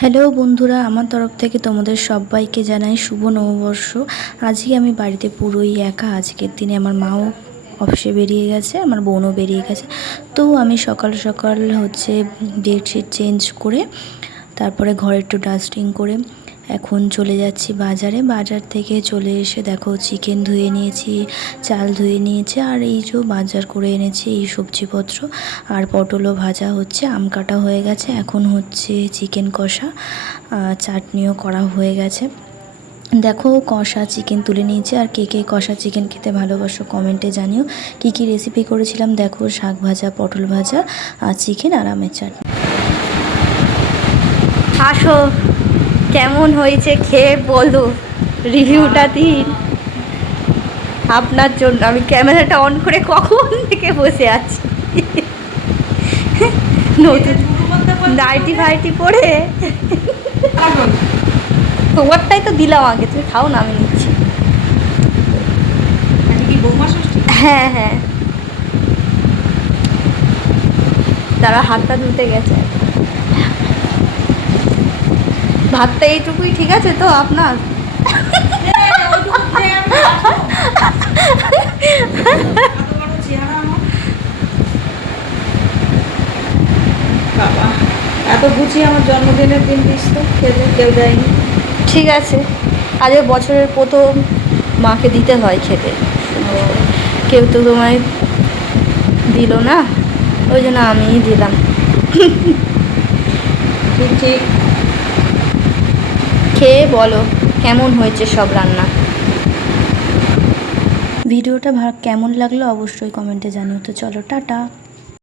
Hello বন্ধুরা, আমার তরফ থেকে তোমাদের সবাইকে জানাই শুভ নববর্ষ। আজকে আমি বাড়িতে পুরোই একা। আজকের দিনে আমার মাও অফিসে বেরিয়ে গেছে, আমার বোনও বেরিয়ে গেছে। তো আমি সকাল সকাল বেডশিট চেঞ্জ করে তারপরে ঘরে একটু ডাস্টিং করে এখন চলে যাচ্ছি বাজারে। বাজার থেকে চলে এসে দেখো চিকেন ধুয়ে নিয়েছি, চাল ধুয়ে নিয়েছি, আর এই যে বাজার করে এনেছি এই সবজিপত্র, আর পটলও ভাজা হচ্ছে, আম কাটা হয়ে গেছে, এখন হচ্ছে চিকেন কষা, চাটনিও করা হয়ে গেছে। দেখো কষা চিকেন তুলে নিয়েছি। আর কে কে কষা চিকেন খেতে ভালোবাসো কমেন্টে জানিও। কি কি রেসিপি করেছিলাম দেখো, শাক ভাজা, পটল ভাজা, আর চিকেন আর আমের চাটনি। আসো, কেমন হয়েছে খেয়ে বলো, রিভিউটা দিন। আপনার জন্য আমি ক্যামেরাটা অন করে কখন থেকে বসে আছি, নতুন নাইটি ফাইটি পরে। তোমারটাই তো দিলাম আগে, তুমি খাও না, আমি নিচ্ছি। হ্যাঁ হ্যাঁ, তারা হাতটা ধুতে গেছে। ভাতটা এইটুকুই ঠিক আছে তো আপনার? বাবা, এত গুছিয়ে আমার জন্মদিনের দিন দিস তো, খেতে কেউ দেয়নি। ঠিক আছে, আজ বছরের প্রথম মাকে দিতে হয় খেতে, কেউ তো তোমায় দিল না, ওই জন্য আমিই দিলাম। ঠিক ঠিক। খেয়ে বলো কেমন হয়েছে সব রান্না। ভিডিওটা কেমন লাগলো অবশ্যই কমেন্টে জানিও। তো চলো, টাটা।